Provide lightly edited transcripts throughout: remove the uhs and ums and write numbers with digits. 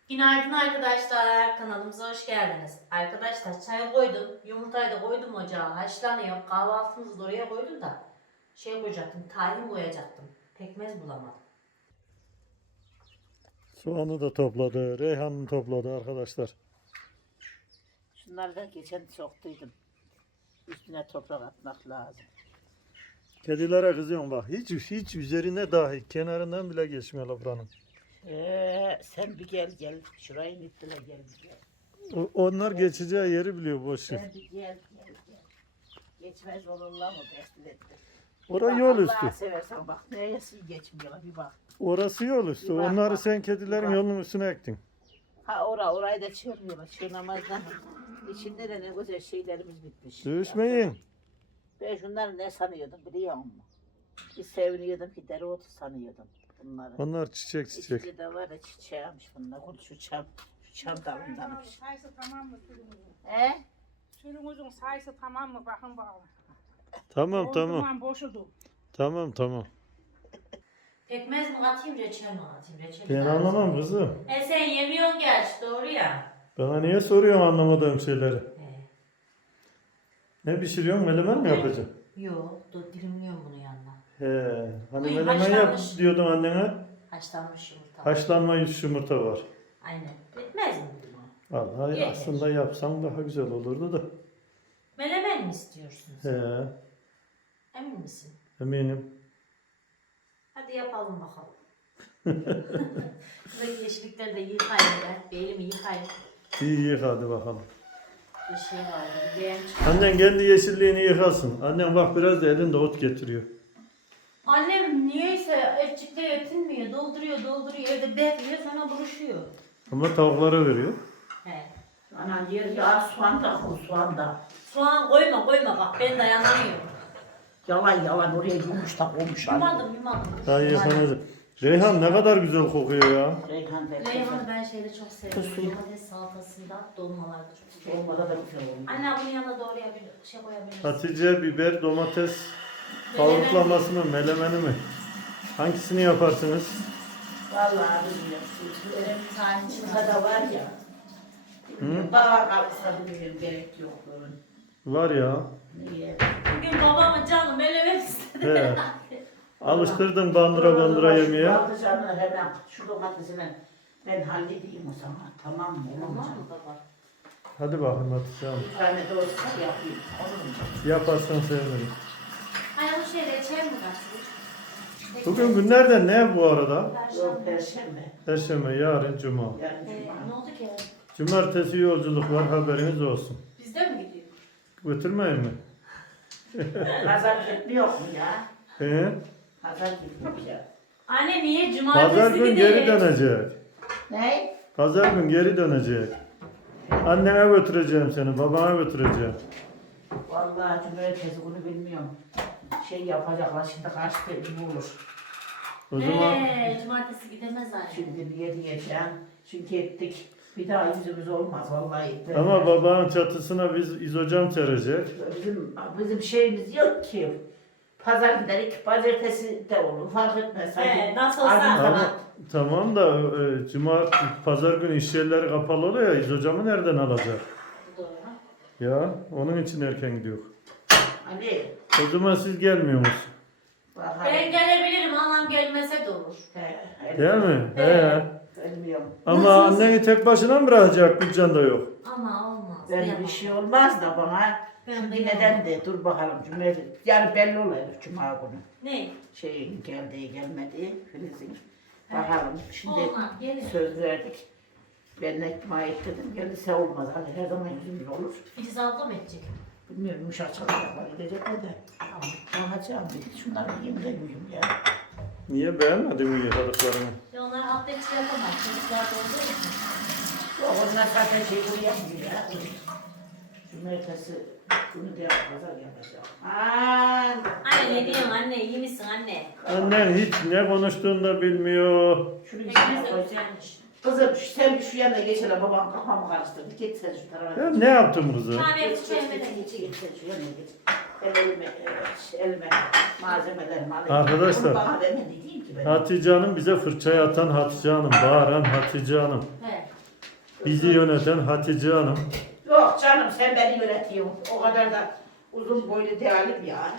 Günaydın arkadaşlar. Kanalımıza hoş geldiniz. Arkadaşlar çay koydum. Yumurtayı da koydum ocağa. Haşlanıyor. Kahvaltımızı da oraya koydum da. Koyacaktım. Tahin koyacaktım. Pekmez bulamadım. Soğanı da topladı, reyhanını topladı arkadaşlar. Şunları da geçen çok duydum. Üstüne toprak atmak lazım. Kedilere kızıyorum bak. Hiç üzerine dahi kenarından bile geçmiyorlar buranın. Sen bir gel. Şurayı nüttüle gel bir gel. Onlar geçeceği yeri biliyor boş ver. Sen bir gel. Geçmez olurlar mı? Bekletti. Orası yol üstü. Allah'a seversen bak. Neresi geçmiyorlar bir bak. Orası yol üstü. Bir bak, Onları bak. sen kedilerin Bir bak. yolunun üstüne ektin. Ha orayı da çığırmıyorlar. Şu namazdan. İçinde de ne güzel şeylerimiz bitmiş. Dövüşmeyin. Ben şunları ne sanıyordum biliyor musun? Bir seviniyordum ki dereotu sanıyordum bunları. Onlar çiçek. İçinde de var ya çiçeğiymiş bunlar. Şu çam dalındanmış. Sayısı tamam mı sürümüzün? He? Sürümüzün sayısı tamam mı? Bakın bakalım. Tamam. Zaman boşudu. Tamam. Pekmez mi atayım, reçel mi atayım? Reçel Ben anlamam kızım. Sen yemiyorsun gerçi, doğru ya. Bana niye soruyorsun anlamadığım şeyleri? He. Ne pişiriyorsun? Melemen mi yapacaksın? Yo, dilimliyorum bunu yanına. He. Hani Buyur, melemen yap haşlanmış. diyordun annene. Haşlanmış yumurta. Haşlanmış yumurta var. Aynen. Pekmez mi bu? Vallahi Yeter. aslında yapsam daha güzel olurdu da. Menemen mi istiyorsun sen? He, Emin misin? eminim. Hadi yapalım bakalım. Buradaki yeşillikleri de yıkayayım ben. Bir elimi yıkayayım. İyi yık hadi bakalım. Bir şey var. Bir beğen çıkıyor. Annen kendi yeşilliğini yıkasın. Annem bak biraz da elinde ot getiriyor. Annem niyeyse etçikte yetinmiyor. Dolduruyor. Evde bekliyor, sonra buruşuyor. Ama tavuklara veriyor. He. Ana yer ya soğan da koy soğan da. Soğan koyma bak, ben dayanamıyorum. Yalan oraya yumuşak olmuş. Yumadım. Daha yıkanacak. Reyhan ne kadar güzel kokuyor ya. Reyhan da Reyhan'ı ben çok seviyorum. Suyu. Domates salatasında dolmalarda çok seviyorum. olmada da güzel olmuş. Anne bunun yanına doğru koyabilirsin. Hatice biber, domates kavurtlaması mı, melemeni mi? Hangisini yaparsınız? Vallahi bilmiyorum. Benim sancımda da var ya. Hı? Daha kalırsa bilmiyorum gerek yok bunun. Var ya. Niye? Bugün babamın canı melemen istedi. He. Alıştırdın bandıra yemeye. Patlıcanı hemen şu domatesini ben halledeyim o zaman. Tamam mı? Olur Tamam mu? mı baba? Hadi bakayım Hatice Hanım. Bir tane de olsa yapayım. Olur mu? Yaparsan sevinirim. Anne bu reçel mi kaçmış? Bugün günlerden ne bu arada? Yok perşembe. Perşembe, yarın cuma. Yarın Ne cuma. oldu ki? Cumartesi yolculuk var, haberiniz olsun. Bizde mi gidiyor? Götürmeyin mi? Pazar gitmiyor mu ya? He? Pazar gitmiyor ya. Anne niye cumartesi Pazar gün geri gidiyor? dönecek. Ne? Pazar gün geri dönecek. Annene götüreceğim seni, babana götüreceğim. Vallahi cumartesi günü bilmiyorum. Şey yapacaklar şimdi kaç gün olur. O zaman Cumartesi gidemez anne. Şimdi niye diyeceğim? Çünkü ettik. Bir daha yüzümüz olmaz vallahi. ama babanın çatısına biz izocam serecek. Bizim şeyimiz yok ki. Pazar giderik, pazartesi de olur. Fark etmez. Nasıl olsa. Ardından- Tamam, tamam da pazar günü iş yerleri kapalı oluyor ya, izocamı nereden alacak? Doğru. Ya, onun için erken gidiyor. Hani O zaman siz gelmiyorsunuz. Ben gelebilirim, anam gelmese de olur. Değil mi? He. He. Bilmiyorum. Ama Nasıl? anneni tek başına mı bırakacak? Gülcan da yok. Ama olmaz. Ben yapamam. bir şey olmaz da bana. Ben Şimdi de neden de dur bakalım cumartesi. Yani belli oluyor cuma günü. Ne? Şeyin geldiği gelmediği Filiz'in. Bakalım şimdi Olmaz, gelir. söz verdik. Ben ekmeğe dedim gelirse olmaz. Hani her zaman yüzümün olur. Filiz abla mı edecek? Bilmiyorum yumuşak çalacaklar gidecekler de. Bakacağım bir şunları yiyeyim demeyeyim ya. Niye beğenmedin mi yıkadıklarını? Ya onlar atletçi yapamaz. Çocuklar da olduğu için. Yok onlar zaten şey bunu yapmıyor ya. Cumartesi günü de pazar yapacağım. Anne ne diyorsun anne? İyi misin anne? Annen hiç ne konuştuğunu da bilmiyor. Şunu Pekmez de koy. güzelmiş. Kızım sen bir şu yana geçene babam kafamı karıştırdı. Git sen şu tarafa. Ya ne yaptım kızım? Abi Geç, bu geç, çevrede geç, geç, geçeyim. geç, sen şu yana geç. Ben elime malzemelerimi alayım. Arkadaşlar, Onu bana demedi değil ki ben. Hatice Hanım bize fırça atan Hatice Hanım, bağıran Hatice Hanım. He. Bizi yöneten Hatice Hanım. Yok canım sen beni yönetiyorsun. O kadar da uzun boylu değilim ya.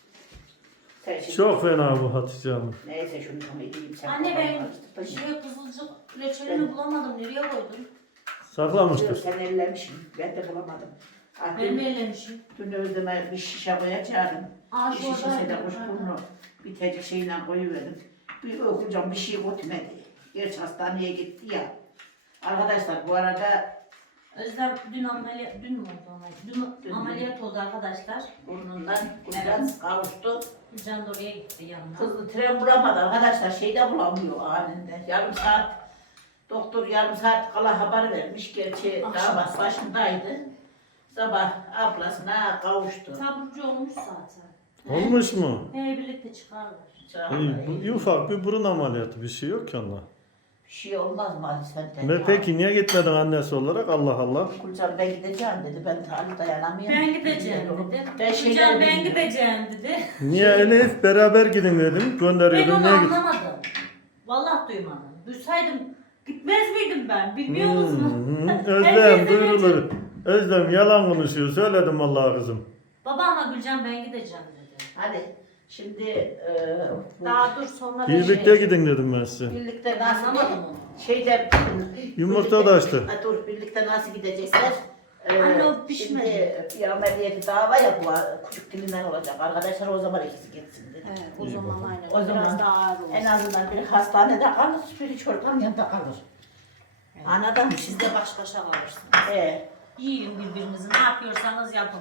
Sen şimdi... Çok fena bu Hatice Hanım. Neyse şunu yiyeyim sen. Anne kafana ben karıştırma. şuraya kızılcık reçelini bulamadım. Nereye koydun? Saklamıştır. Sen ellemişsin. Ben de bulamadım. Ah, Ben mi dün, ellemişim? dün özleme bir şişe koyacaktım. Aa Bir şu şişesine de oradaydı. kuşburnu bitecek şeyle koyuverdim. Bir okuyacağım bir şey götürmedi. Gerçi hastaneye gitti ya. Arkadaşlar bu arada Özlem dün dün mü oldu ameliyat? Dün ameliyat oldu arkadaşlar. burnundan Evet. kavuştu. Can da oraya gitti yanına. Hızlı tren bulamadı arkadaşlar. Şeyde bulamıyor halinde. Yarım saat doktor yarım saat kala haber vermiş. Gerçi Akşam. damat başındaydı. Sabah ablasına kavuştu. Taburcu olmuş zaten. Olmuş mu? Birlikte çıkarlar. İyi, ufak bir burun ameliyatı, bir şey yok ki Allah. Bir şey olmaz maalesef. Ve peki niye gitmedin annesi olarak? Allah Allah. Gülcan ben gideceğim dedi. Ben talip dayanamıyorum. Ben gideceğim dedi. Ben Hocam şeyleri ben bilmiyorum. gideceğim dedi. Niye Elif beraber gidin dedim. Ben Gönderiyordum. onu Niye gittin? anlamadım. Vallahi duymadım. Duysaydım gitmez miydim ben? Bilmiyor musun? Özlem Herkes de duyurulur. Özlem yalan konuşuyor. Söyledim vallahi kızım. Baba ama Gülcan ben gideceğim dedi. Hadi şimdi Daha dur sonra Birlikte gidin dedim ben size. birlikte nasıl Anlamadım onu. şeyde Yumurta da açtı. Ha, dur birlikte nasıl gidecekler? Anne, o pişmedi. Şimdi bir ameliyatı daha var ya bu küçük dilinden olacak. Arkadaşlar o zaman ikisi gitsin dedi. Evet, o zaman aynen. O zaman biraz daha ağır olur. En azından biri hastanede kalır, biri çocukların yanında kalır. Anladın mı? Siz de baş başa kalırsınız. Yiyin birbirinizi. Ne yapıyorsanız yapın.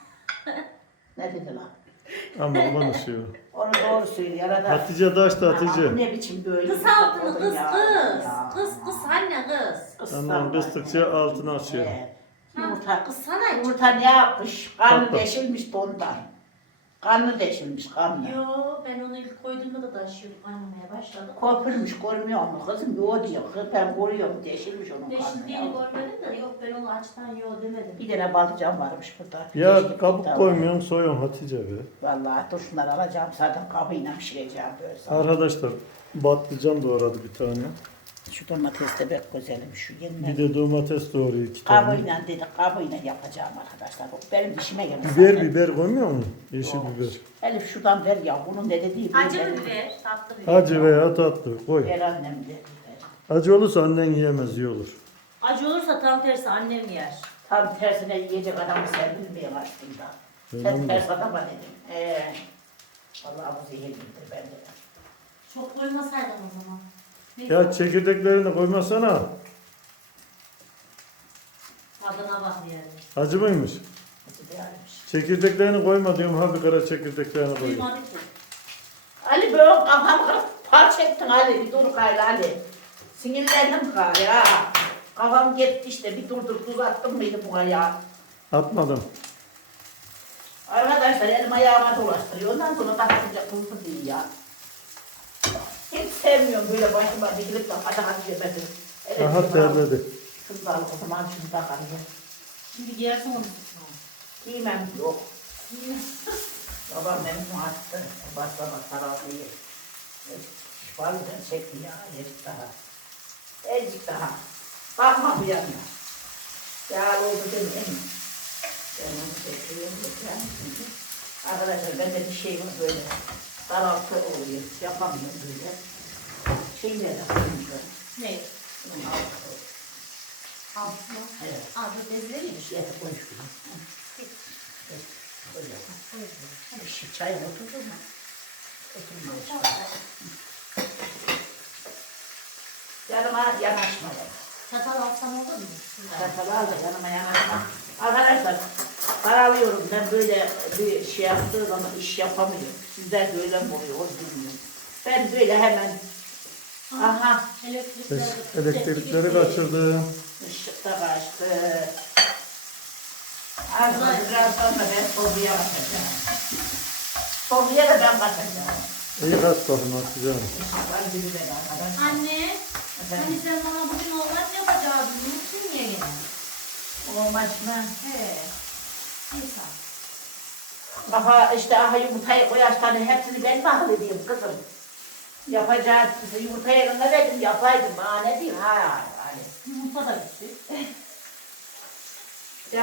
Ne dedi lan? Ama konuşuyor. Onu doğru söylüyor arada. Hatice taştı Ama bu Hatice. ne biçim böyle? Kız altını Oğlum kız ya. kız. Ya. Kız anne kız. Tamam kıstıkça altını açıyor. Yumurta. Kız sana Yumurta ne yapmış? Karnı Tatlı. deşilmiş de ondan. Karnı deşilmiş karnı. Yo ben onu ilk koyduğumda da taşıyorduk annemeye başladı. Kopurmuş görmüyor mu kızım? Yo diyor. Kız ben görüyorum deşilmiş onun karnı. Beşindiğini ya. görmedim de yok ben onu açtan yo demedim. Bir tane balıcan varmış burada. Ya Keşke kabuk bir daha koymuyorsun soyuyorsun Hatice be. Vallahi dur şunları alacağım zaten kabıyla pişireceğim böyle sana. Arkadaşlar patlıcan doğradı bir tane. Şu domates de pek güzelim şu yenme. Bir de domates doğruyor 2 tane. Kabıyla dedik kabıyla yapacağım arkadaşlar. Bu benim işime gelir. Biber koymuyor mu? Yeşil Yok. biber. Elif şuradan ver ya bunun ne dediği Acı benim. biber, tatlı biber. Acı veya tatlı koy. Ver annem de. Acı olursa annen yiyemez, iyi olur. Acı olursa tam tersi annem yer. Tam tersine yiyecek adamı sen bilmeyen aslında. Öyle Sen mi? ters adama dedin. Vallahi bu zehirlidir bende. Çok koymasaydın o zaman. Neyse, Ya çekirdeklerini koymasana. tadına bak yani. Acı mıymış? Acı değilmiş. Çekirdeklerini koyma diyorum, ha bir kara çekirdeklerini koy. Duymadı ki. Ali böyle kafamı parça ettin Ali. Bir dur gayrı Ali. Sinirlendim gayrı ha. Kafam gitti işte bir dur tuz attım mıydı bu ayağa? Atmadım. Arkadaşlar elim ayağıma dolaştırıyor. Ondan sonra takınca kızdı değil ya. Hiç sevmiyorum böyle başıma dikilip de hadi yemedim. Aha terledi. Şunu da al o zaman şunu da al. Şimdi giyersin onu. Giymem yok. Babam benim attı. Başlama tarafıyı. Şifaliden çekti ya. Yedik daha. Ezdik daha. Bakma bu yanına. Ya oldu demeyin. Ben onu çekiyorum. Yani şimdi. Arkadaşlar bende bir şey var böyle. Daraltı oluyor. Yapamıyorum böyle. Şeyle yapıyorum böyle. Ne? Bunun altı. Altına. Evet. Ağzı bezleriymiş. İşte koy şunu. Böyle. Bir şey çayın oturdu mu? Oturmuyor işte. Yanıma yanaşmadım. Çatal alsam olur mu? Çatalı al da yanıma yanaşma. Arkadaşlar karalıyorum ben böyle bir şey yaptığı zaman iş yapamıyorum. Sizler böyle mi oluyor o bilmiyorum. Ben böyle hemen aha Elektrikleri kaçırdı. ışıkta kaçtı. Aslında biraz sonra ben Sofya'ya bakacağım. Sofya'ya da ben bakacağım. İyi kaç bakın Hatice Hanım. Işıklar gibi de arkadaşlar. Anne, hani sen bana bugün oğlak yapacaktın, unuttun ya yine. Olmaz mı? He. İnsan. Aha işte aha yumurtayı koyarsın hepsini ben mi halledeyim kızım? Yapacağım yumurtayı eline verdim yapaydım. Aa ne diyeyim ha yani. Yumurta da bitti.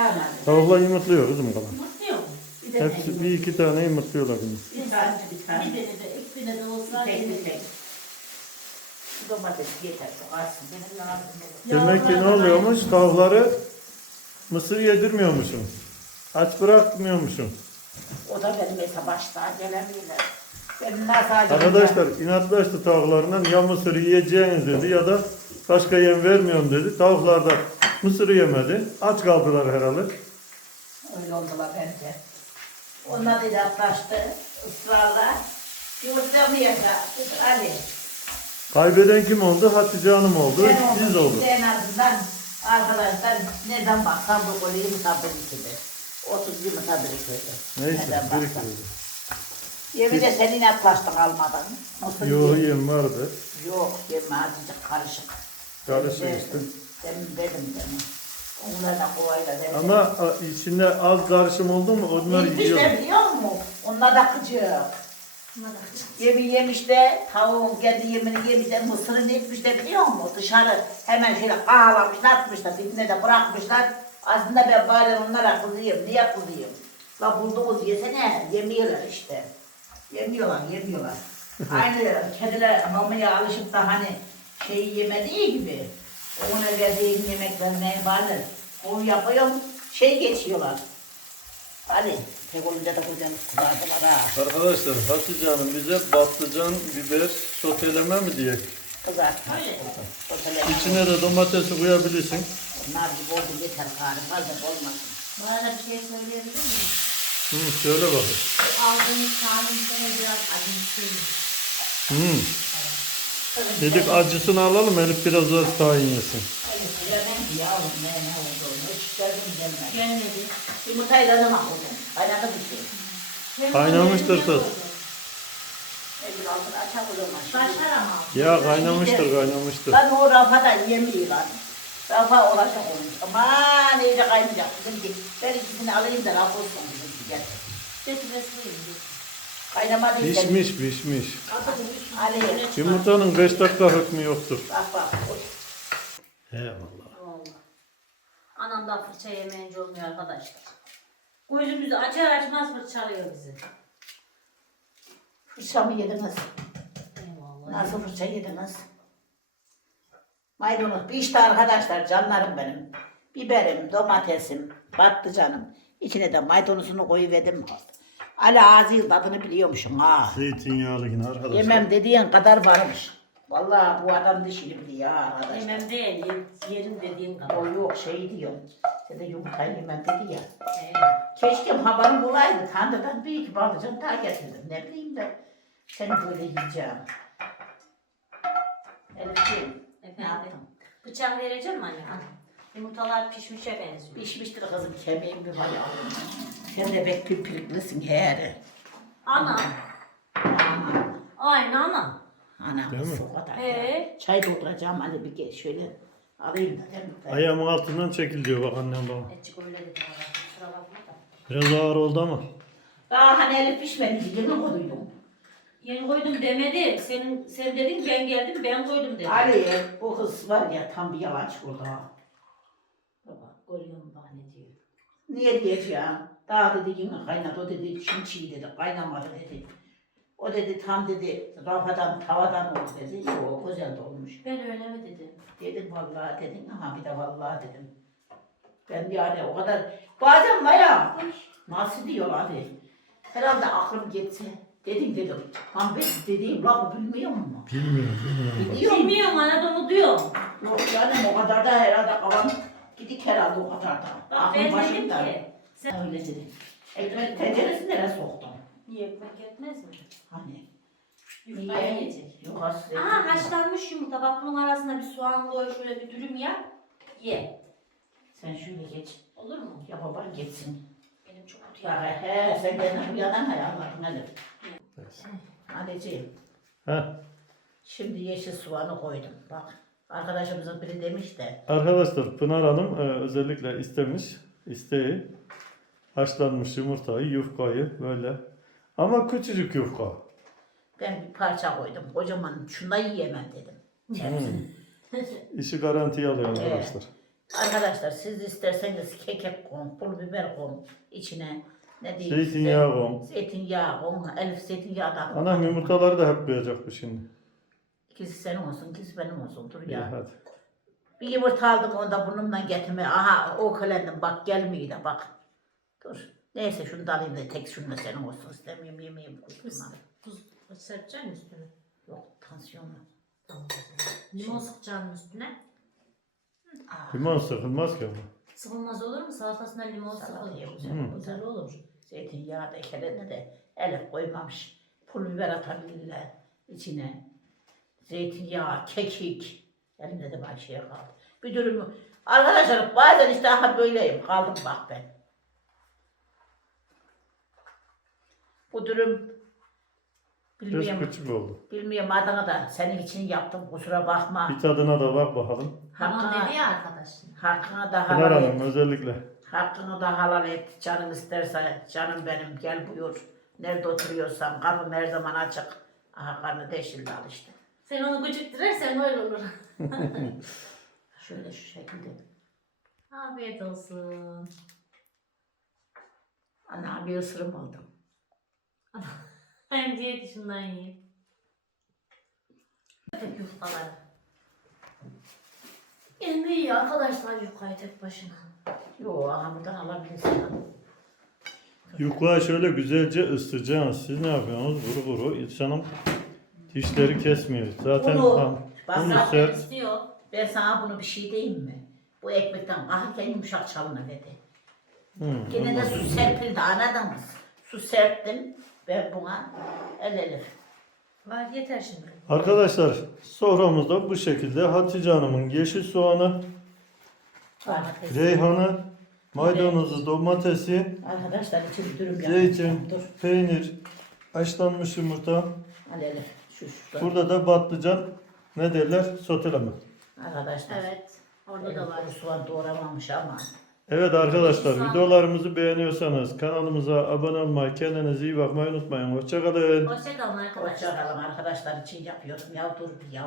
tane. Tavuklar yumurtluyor kızım kalan. Mutluyor mu? Bir de Hepsi bir iki tane yumurtluyorlar şimdi. bir tane, bir tane. Bir tane de ekmeğine de olsa Bir tek, bir yemek. tek. Şu domates yeter, çok azsın. Benim lazım. Demek ki ne oluyormuş? Tavukları mısır yedirmiyormuşum. Aç bırakmıyormuşum. O da benim hesap başta gelemiyorlar. Benim nasıl acaba? Arkadaşlar inatlaştı tavuklarından ya mısırı yiyeceğiniz dedi ya da başka yem vermiyorum dedi. Tavuklar da mısırı yemedi. Aç kaldılar herhalde. Öyle oldular bence. Onlar da inatlaştı, ısrarla. Yumurtlamayacak, Ali. Kaybeden kim oldu? Hatice Hanım oldu. Ben Siz oldum. oldu. Biz de en azından arkadaşlar neden baksan bu golü yumurta birikirdi. 30 yumurta birikirdi. Neyse Neden baksan. biriktirdi. Yemin de senin inatlaştı kalmadan. Mısır Yo ye. yem vardı. Yok yeme azıcık karışık. Karışık Dedim, işte. Dedim. Onlar da kolayla dedim. Ama içinde az karışım oldu mu onlar yiyor. Yemişler biliyor musun? Onlar da gıcık. Yemiş de tavuğun kendi yemini yemiş de mısırını etmişler biliyor musun? Dışarı hemen şöyle ağlamışlar, atmışlar, dibine de bırakmışlar. Aslında ben bari onlara kızıyım. Niye kızıyım? La buldunuz yesene, yemiyorlar işte. Yemiyorlar. Aynı kediler mamaya alışıp da hani şeyi yemediği gibi ona verdiğin yemeklerine vardır. Onu yapıyorum, geçiyorlar. Hani tek olunca da güzel kızardılar ha. Arkadaşlar Hatice Hanım bize patlıcan, biber, soteleme mi diye. Kızartma. İçine de domatesi koyabilirsin. Onlar gibi oldu yeter gari, fazla olmasın. Bana bir şey söyleyebilir miyim? Söyle bakayım. Aldığınız tahin sana biraz acımsız. Dedik acısını alalım Elif biraz daha tahin yesin. Öyle söylemem ki yavrum ne olduğunu, hiç derdim gelmez. Gelmedi. Yumurtayı da zaman oldum, kaynadı bir şey. Kaynamıştır kız. Elin altını açak o zaman. Başlar ama. Ya kaynamıştır. Lan o rafa da yemiyor lan. Rafa olacak olmuş. Aman iyice kaynayacak bizimki. Ben ikisini alayım da rafa olsun bizimki gel. Getirmesin. Kaynama değil. Pişmiş. Ali. Yumurtanın 5 dakika hükmü yoktur. Bak. Eyvallah. Vallahi. Anam da fırça yemeyince olmuyor arkadaşlar. Gözümüzü açar açmaz fırçalıyor bizi. Fırça mı yediniz? Eyvallah. Nasıl fırça yediniz? Maydanoz. Bir işte arkadaşlar canlarım benim. Biberim, domatesim, patlıcanım. İçine de maydanozunu koyuverdim. Ali ağzı tadını biliyormuşum ha. Zeytinyağlı yine arkadaşlar. Yemem dediğin kadar varmış. Vallahi bu adam dişini biliyor ha arkadaşlar. Yemem değil, yerim dediğim kadar. O yok şey diyor. Sen de yumurtayı yemem dedi ya. Ee, Keşke haberim olaydı. Tanrı'dan büyük patlıcan daha getirdim. Ne bileyim de seni böyle yiyeceğim. Elifciğim ne Efendim, yaptın? bıçak vereceğim mi anne? Al. Yumurtalar pişmişe benziyor. Pişmiştir kızım kemiğim bir var yavrum. Sen de pek pipiriklisin her. Ana, Aman. aynı ana. Anam Değil mi? o kadar. Ee? Çay dolduracağım hani bir gel şöyle alayım da değil mi? Ayağımın altından çekil diyor bak annem bana. Etçik öyle dedi bana. Kusura bakma da. Biraz ağır oldu ama. Daha hani Elif pişmedi yeni koydum. Yeni koydum demedi. Sen dedin ben geldim ben koydum dedi. Ali bu kız var ya tam bir yalancı oldu ha. Baba görüyor musun bak ne diyor. Niye diyeceğim? Daha dedi yine kaynadı. O dedi çiğ dedi. Kaynamadı dedi. O dedi tam dedi rafadan tavadan oldu dedi. Yok güzel de olmuş. Ben öyle mi dedim? Dedim vallahi dedim ama bir de vallahi dedim. Ben yani o kadar bazen var ya nasıl diyor abi. Herhalde aklım geçse dedim. Lan ben dediğim lafı bilmiyor musun? Bilmiyorum. Biliyor musun? Bilmiyorum Anadolu diyor. Yok canım o kadar da herhalde kafam gidik herhalde o kadar da. Bak Aklım ben dedim başımda. ki. Sen Öyle dedi. Ekmek tenceresini nereye soktun? niye ekmek yetmez mi? Hani? Yufkaya yiyecek. Yok aslında. Aha haşlanmış yumurta. Bak bunun arasına bir soğan koy şöyle bir dürüm yap. Ye. Sen şöyle geç. Olur mu? Ya baban geçsin. Benim çok kötü Ya ya. he sen benden bir yalan ayarladın hadi. Anneciğim Heh. şimdi yeşil soğanı koydum. Bak arkadaşımızın biri demiş de. Arkadaşlar Pınar Hanım özellikle isteği haşlanmış yumurtayı, yufkayı böyle. Ama küçücük yufka. Ben bir parça koydum. Kocaman şundan yiyemem dedim. İşi garantiye alıyor arkadaşlar. Arkadaşlar siz isterseniz kekik koyun, pul biber koyun içine. Ne diyeyim Zeytinyağı size? koyun. Zeytinyağı koyun. Elif zeytinyağı da koyun. Anam yumurtaları da hep koyacak bu şimdi. İkisi senin olsun, ikisi benim olsun. Dur İyi ya. hadi. Bir yumurta aldım onda burnumdan getirme. Aha o kalendim bak gelmiyor da bak. Dur. Neyse şunu da alayım da tek şunu da senin olsun. İstemiyorum yemeyeyim. Kusma. Tuz serpecek misin üstüne? Yok tansiyonlu. Tamam o zaman. Limon sıkacaksın üstüne. Ah, Limon sıkılmaz ki ama. Sıkılmaz olur mu? Salatasına limon salataya sıkılır. güzel. Güzel olur. Zeytinyağı da ekelerine de Elif koymamış. Pul biber atabilirler içine. Zeytinyağı, kekik. Elimde de bir şey kaldı. Bir dürümü. Arkadaşlar bazen işte aha böyleyim. Kaldım bak ben. Bu dürüm Biraz bilmiyorum. küçük oldu. Bilmiyorum Adana'da senin için yaptım kusura bakma. Bir tadına da bak bakalım. Tamam dedi ya arkadaş. Hakkını da Pınar halal Hanım et. özellikle. Hakkını da halal et. Canın isterse canım benim gel buyur. Nerede oturuyorsam kapım her zaman açık. Aha karnı deşildi al işte. Sen onu gıcıktırırsan öyle olur. Şöyle şu şekilde. Afiyet olsun. Ana bir ısırım aldım. Hem diyor ki şundan yiyeyim. Tek yufkaları. Yine iyi arkadaşlar yufkayı tek başına. Yo aha buradan alabilirsin. Yukağı şöyle güzelce ısıtacaksınız. Siz ne yapıyorsunuz? Kuru kuru. İnsanın dişleri kesmiyor. Zaten Unu. tam Bak unu zaten sert. İstiyor. Ben sana bunu bir şey diyeyim mi? Bu ekmekten kahırken yumuşak çalına dedi. Gene de su serpildi anladın mı? Su serptim ben buna el elif. Var yeter şimdi. Arkadaşlar soframızda bu şekilde Hatice Hanım'ın yeşil soğanı, Domates. reyhanı, maydanozu, domatesi, Arkadaşlar için bir dürüm yaptım. zeytin, Dur. peynir, haşlanmış yumurta. Al elif. Şu. Burada da patlıcan, ne derler? Soteleme. Arkadaşlar. Evet. Orada da var. Kuru soğan doğramamış ama. Evet arkadaşlar Yeşil soğan. videolarımızı beğeniyorsanız kanalımıza abone olmayı, kendinize iyi bakmayı unutmayın. Hoşçakalın. Hoşçakalın arkadaşlar. Hoşçakalın arkadaşlar için yapıyorum. Ya dur bir ya.